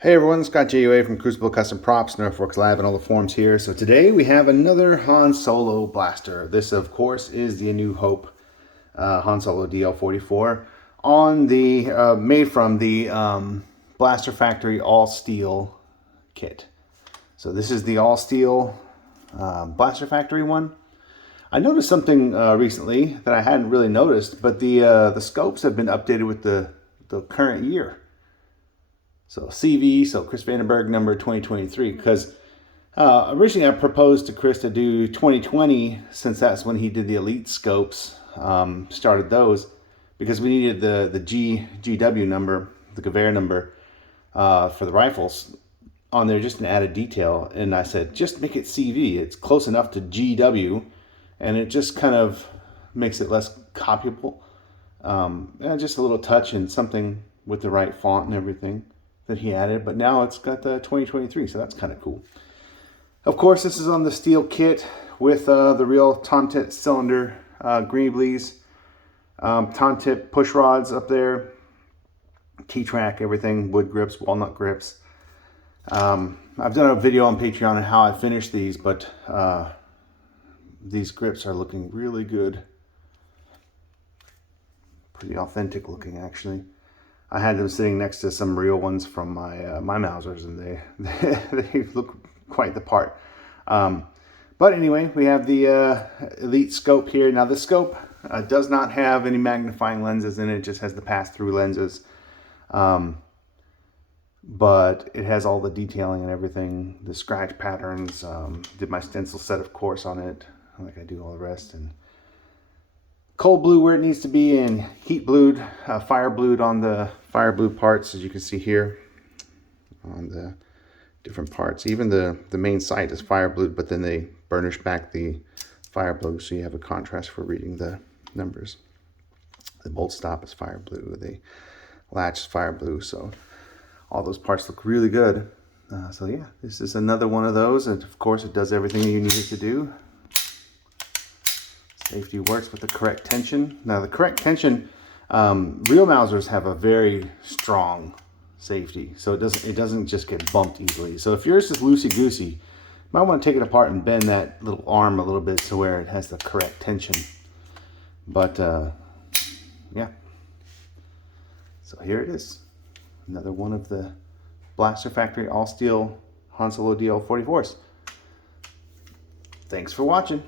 Hey everyone, Scott JUA from Crucible Custom Props, Nerfworks Lab, and all the forums here. So today we have another Han Solo blaster. This, of course, is the A New Hope Han Solo DL44 on the made from the Blaster Factory all steel kit. So this is the all steel Blaster Factory one. I noticed something recently that I hadn't really noticed, but the scopes have been updated with the current year. So CV, so Chris Vandenberg number 2023, because originally I proposed to Chris to do 2020 since that's when he did the Elite scopes, started those, because we needed the GW number, the Gewehr number for the rifles on there, just an added detail. And I said, just make it CV. It's close enough to GW, and it just kind of makes it less copyable. And just a little touch and something with the right font and everything that he added, but now it's got the 2023, so that's kind of cool. Of course, this is on the steel kit with the real Tom-tip cylinder greeblies, Tom-tip push rods up there, T-track, everything, wood grips, walnut grips. I've done a video on Patreon on how I finished these, but these grips are looking really good. Pretty authentic looking, actually. I had them sitting next to some real ones from my my Mausers, and they look quite the part. But anyway, we have the Elite scope here. Now the scope does not have any magnifying lenses in it. It just has the pass-through lenses. But it has all the detailing and everything, the scratch patterns. Did my stencil set, of course, on it, like I do all the rest. And cold blue where it needs to be, and heat blued, fire blued on the fire blue parts, as you can see here on the different parts. Even the main sight is fire blued, but then they burnish back the fire blue, so you have a contrast for reading the numbers. The bolt stop is fire blue, the latch is fire blue, so all those parts look really good. So yeah, this is another one of those, and of course it does everything you need it to do. Safety works with the correct tension. Now the correct tension, real Mausers have a very strong safety, so it doesn't just get bumped easily. So if yours is loosey-goosey, you might want to take it apart and bend that little arm a little bit to where it has the correct tension. But yeah, so here it is, another one of the Blaster Factory all steel Han Solo DL44s. Thanks for watching.